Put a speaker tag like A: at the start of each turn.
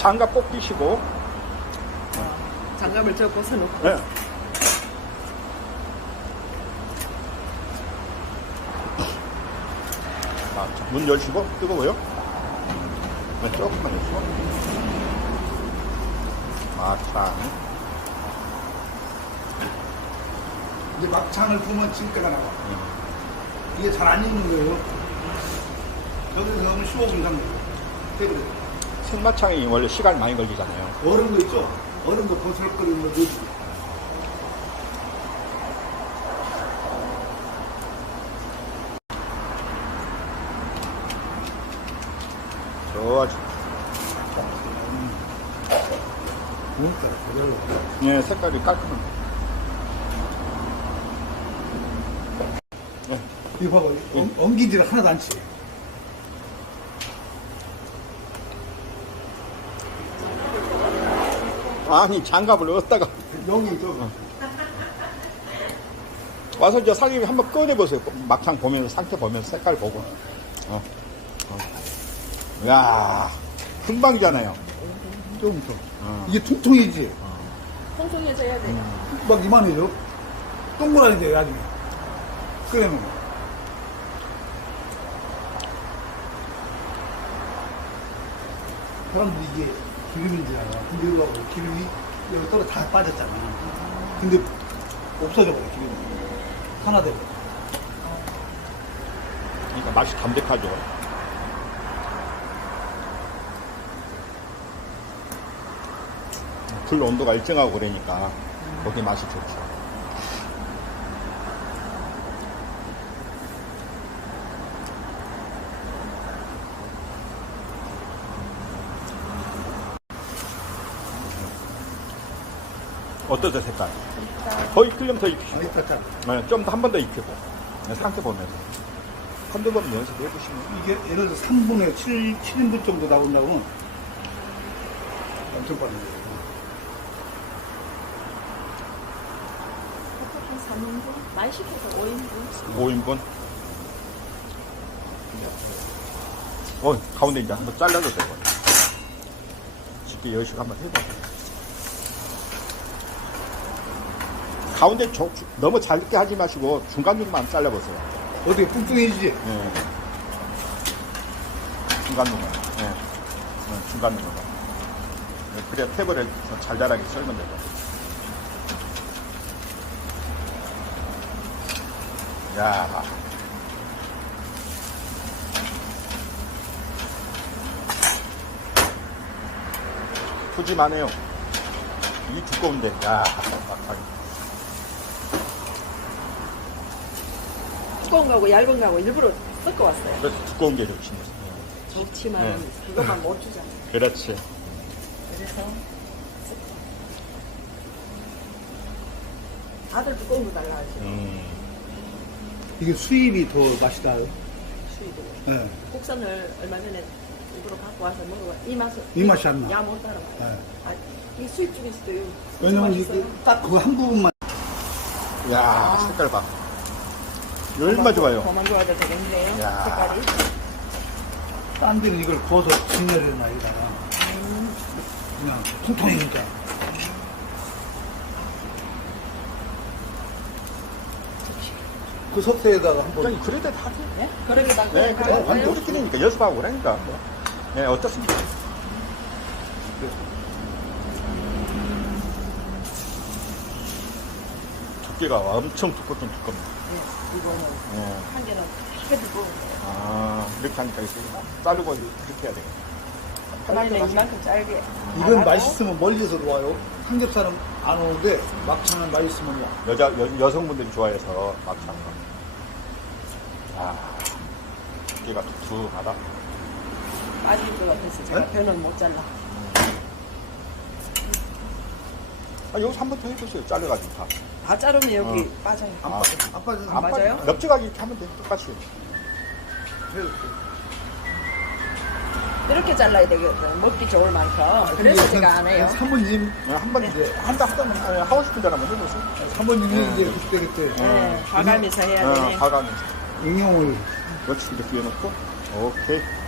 A: 장갑 꼭 끼시고.
B: 장갑을 저 벗어놓고.
A: 네. 자, 문 열시고. 뜨거워요? 네, 조금만 열시고. 막창.
C: 이제 막창을 부으면 진가가 나와. 이게 잘 안 익는 거예요. 여기서 넣으면 15분 정도. 그래.
A: 생마창이 원래 시간 많이 걸리잖아요.
C: 얼은 거 있죠? 얼은 거 버슬거리는 거 넣어주고.
A: 좋아지.
C: 뭔가 그대로.
A: 네, 색깔이 깔끔한.
C: 이거 봐봐. 엉기질 하나도 안 치.
A: 아니, 장갑을 얻다가
C: 여기 저
A: 와서 저 살림이 한번 꺼내보세요. 막창 보면서, 상태 보면서, 색깔 보고. 야, 금방이잖아요.
C: 좀 더. 이게 퉁퉁이지?
B: 통통해져야 돼요.
C: 막 이만해요. 동그라니 돼요, 나중에. 그러면. 사람들이 이게 기름인 줄 알아. 근데 이거 봐봐. 기름이 여기 떨어 다 빠졌잖아. 근데 없어져버려, 기름이. 하나 되고.
A: 그러니까 맛이 담백하죠. 불 온도가 일정하고 그러니까 거기 맛이 좋죠. 어떠세요, 색깔? 더 익히려면 더 익히시고.
C: 아니, 딱
A: 좀 더 한 번 더 익히고. 상태 보면서. 한두 번 연습해 보시면.
C: 이게 예를 들어 3분의 7인분 정도 나온다고 엄청 빠른 거예요.
B: 한 3인분? 많이 시켜서 5인분?
A: 5인분. 가운데 이제 한번 잘라도 되고. 쉽게 열심히 한번 해봐. 가운데 너무 잘게 하지 마시고 중간중간 잘라보세요.
C: 어떻게 뚱뚱해지지?
A: 네. 중간중간. 네. 중간중간. 네, 그래야 탭을 잘잘하게 썰면 되고. 야. 푸짐하네요. 이 두꺼운데. 야, 막상.
B: 두꺼운 거하고 얇은 거하고 일부러 섞어왔어요.
A: 그래서 두꺼운 게 좋지.
B: 좋지만
A: 네.
B: 그것만 못 주잖아요.
A: 그렇지.
B: 그래서 다들 두꺼운 거 달라 하죠.
C: 이게 수입이 더 맛이 나요.
B: 수입을.
C: 네.
B: 국산을 얼마 전에 일부러 갖고 와서 먹어봐. 이 맛이
C: 안 나.
B: 야못 따라와.
C: 네.
B: 이 수입 중에서도
C: 왜냐면 이게 딱 그 한 부분만.
A: 야, 색깔 봐. 얼마 좋아요.
B: 더만 좋아도 되겠네요.
A: 야.
B: 색깔이.
C: 딴 데는 이걸 구워서 진열을 놔야다가 그냥 통통이니까. 그 석쇠에다가 한번.
A: 아니, 그래도 하지.
B: 네? 그러게 다
A: 네, 그래. 완전 우리끼리니까 연습하고 그러니까. 뭐. 네, 어떻습니까? 두께가 엄청 두껍긴 두껍네.
B: 이거는
A: 네.
B: 한 개는 크게 두고
A: 이렇게 하니까 이렇게 자르고 이렇게 해야 되겠다.
B: 하나는 이만큼 짧게.
C: 이건
B: 하고
C: 맛있으면 멀리서도 와요. 삼겹살은 안 오는데 막창은 맛있으면 와.
A: 여성분들이 좋아해서 막창. 두께가 두툼하다.
B: 빠질 것 같아서 제가
C: 네?
B: 변을 못 잘라.
A: 여기서 한 번 더 해보세요. 잘라가지고 다.
B: 다 자르면 여기 빠져요.
A: 아,
C: 안
B: 맞아요?
A: 넓적하게 이렇게 하면 돼. 똑같이.
B: 이렇게 잘라야 되거든. 먹기 좋을 만큼. 그래서 제가 안 해요.
C: 사모님,
A: 한번 이제 하다면 하고 싶은 대로 한번 해보세요.
C: 사모님이
A: 네.
C: 이제 그때
B: 네, 봐가면서 해야 되네.
A: 봐가면서.
C: 응용을
A: 그렇지, 이렇게 끼워놓고. 오케이.